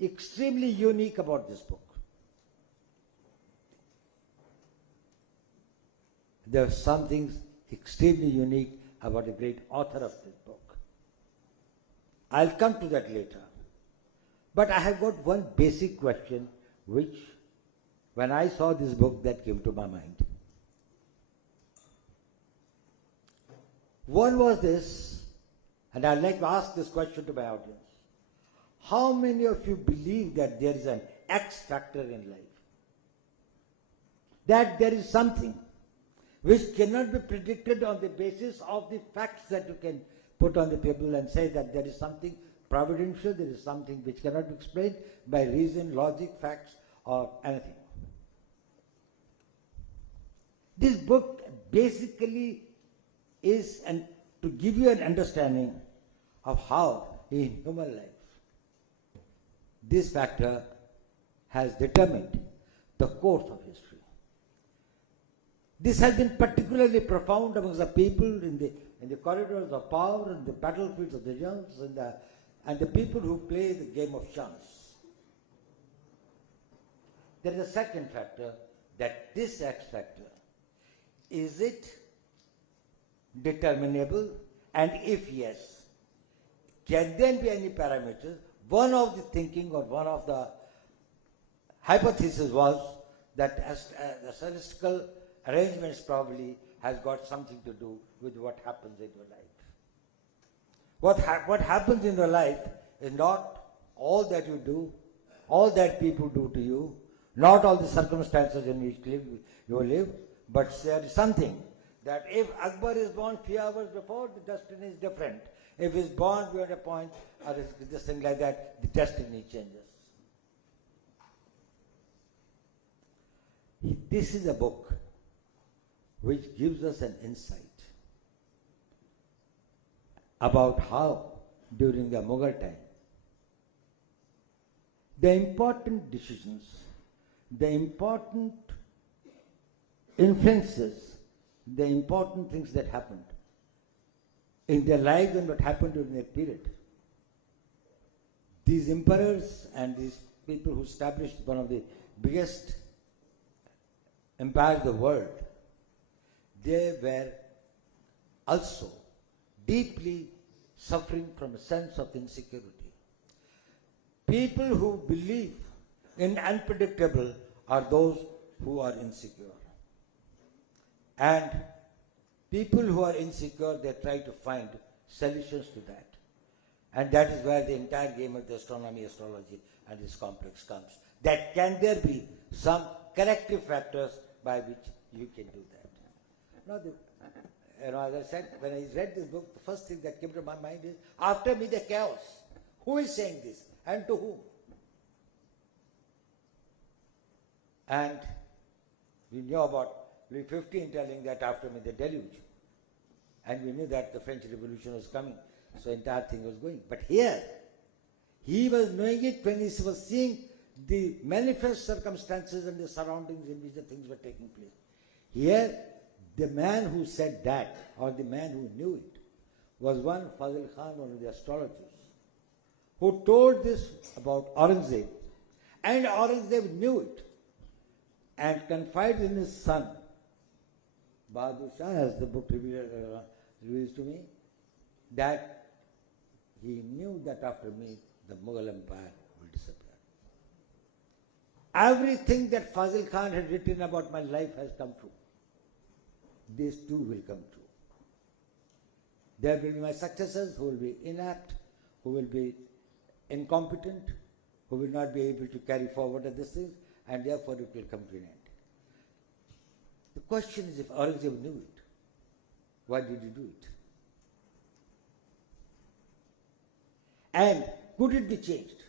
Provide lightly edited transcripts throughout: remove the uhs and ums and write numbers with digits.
extremely unique about this book. There are some things extremely unique about the great author of this book. I'll come to that later. But I have got one basic question which, when I saw this book, that came to my mind. One was this, and I'd like to ask this question to my audience. How many of you believe that there is an X factor in life? That there is something which cannot be predicted on the basis of the facts that you can put on the table and say that there is something providential, there is something which cannot be explained by reason, logic, facts, or anything. This book basically is to give you an understanding of how in human life this factor has determined the course of history. This has been particularly profound amongst the people in the corridors of power, in the battlefields of the giants, and the people who play the game of chance. There is a second factor, that this X factor, is it determinable? And if yes, can there be any parameters? One of the thinking or one of the hypotheses was that the statistical arrangements probably has got something to do with what happens in your life. What happens in your life is not all that you do, all that people do to you, not all the circumstances in which you live, but there is something that if Akbar is born few hours before, the destiny is different. If he is born beyond a point, or this thing like that, the destiny changes. This is a book which gives us an insight about how, during the Mughal time, the important decisions, the important influences, the important things that happened in their lives and what happened during that period. These emperors and these people who established one of the biggest empires of the world, they were also deeply suffering from a sense of insecurity. People who believe in unpredictable are those who are insecure. And people who are insecure, they try to find solutions to that. And that is where the entire game of the astronomy, astrology, and this complex comes. That can there be some corrective factors by which you can do that. Now, as I said, when I read this book, the first thing that came to my mind is, after me the chaos. Who is saying this and to whom? And we knew about Louis XV telling that after me the deluge. And we knew that the French Revolution was coming, so the entire thing was going. But here, he was knowing it when he was seeing the manifest circumstances and the surroundings in which the things were taking place. Here, the man who said that, or the man who knew it, was one Fazil Khan, one of the astrologers, who told this about Aurangzeb. And Aurangzeb knew it and confided in his son, Bahadur Shah, as the book reveals to me, that he knew that after me the Mughal Empire will disappear. Everything that Fazil Khan had written about my life has come true. This too will come true. There will be my successors who will be inept, who will be incompetent, who will not be able to carry forward this thing, and therefore it will come to an end. The question is, if Aurangzeb knew it, why did he do it? And could it be changed?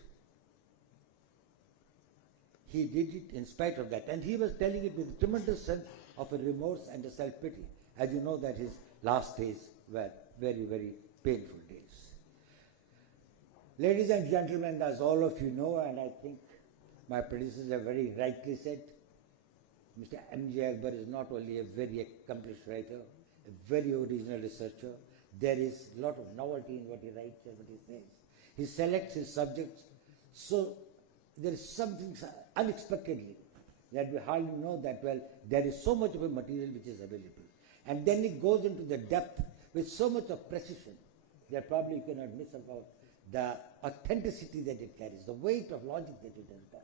He did it in spite of that. And he was telling it with a tremendous sense of a remorse and a self-pity. As you know that his last days were very, very painful days. Ladies and gentlemen, as all of you know, and I think my predecessor very rightly said, Mr. M.J. Akbar is not only a very accomplished writer, a very original researcher. There is a lot of novelty in what he writes and what he says. He selects his subjects so there is something unexpectedly that we hardly know that, well, there is so much of a material which is available. And then it goes into the depth with so much of precision that probably you cannot miss about the authenticity that it carries, the weight of logic that it has got.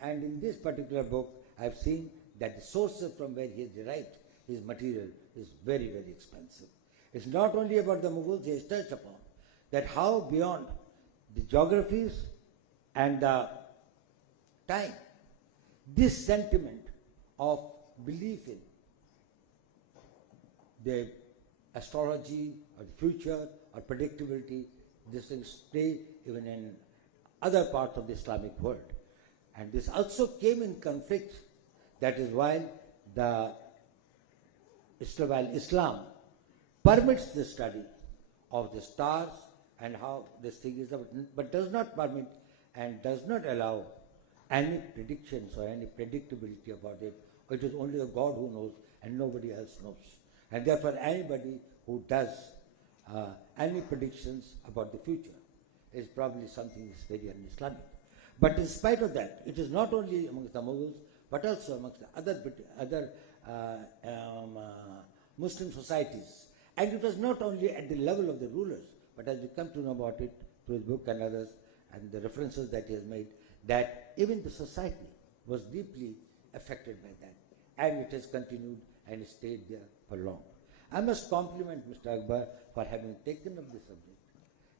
And in this particular book, I've seen that the sources from where he has derived his material is very, very expensive. It's not only about the Mughals, he has touched upon that how beyond the geographies and the time, this sentiment of belief in the astrology or the future or predictability, this thing stay even in other parts of the Islamic world. And this also came in conflict. That is why Islam permits the study of the stars and how this thing is, but does not permit and does not allow any predictions or any predictability about it. It is only the God who knows and nobody else knows. And therefore anybody who does any predictions about the future is probably something that's very un-Islamic. But in spite of that, it is not only amongst the Mughals, but also amongst the other Muslim societies. And it was not only at the level of the rulers, but as we come to know about it through his book and others, and the references that he has made, that even the society was deeply affected by that. And it has continued and stayed there for long. I must compliment Mr. Akbar for having taken up this subject.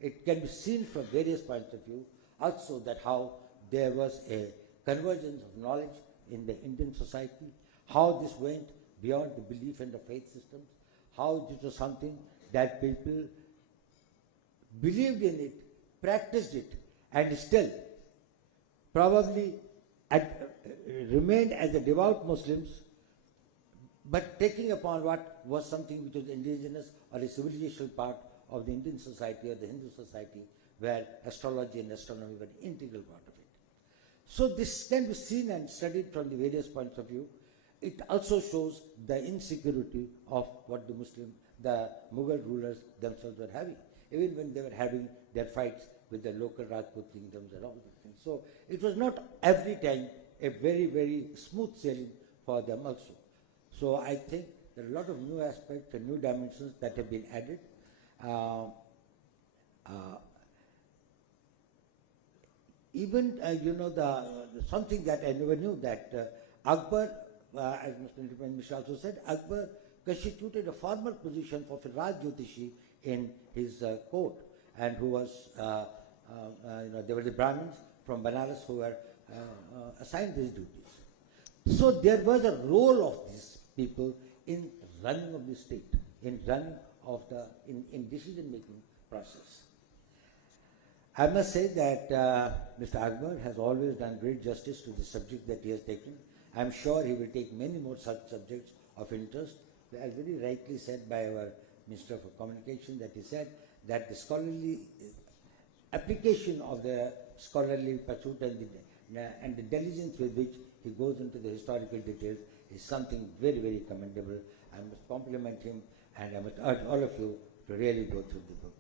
It can be seen from various points of view, also that how there was a convergence of knowledge in the Indian society, how this went beyond the belief and the faith systems, how this was something that people believed in it, practiced it, and still probably remained as the devout Muslims, but taking upon what was something which was indigenous or a civilizational part of the Indian society or the Hindu society, where astrology and astronomy were an integral part of it. So this can be seen and studied from the various points of view. It also shows the insecurity of what the Mughal rulers themselves were having, even when they were having their fights with the local Rajput kingdoms and all these things. So it was not every time a very, very smooth sailing for them also. So I think there are a lot of new aspects and new dimensions that have been added. Even, something that I never knew, that Akbar, as Mr. Mishra also said, Akbar constituted a formal position for Firaj Jyotishi in his court, and who was, there were the Brahmins from Banaras who were assigned these duties. So there was a role of these people in running of the state, in running of in decision-making process. I must say that Mr. Akbar has always done great justice to the subject that he has taken. I am sure he will take many more such subjects of interest. As very rightly said by our Minister for Communication, that he said that the scholarly application of the scholarly pursuit and the diligence with which he goes into the historical details is something very, very commendable. I must compliment him, and I must urge all of you to really go through the book.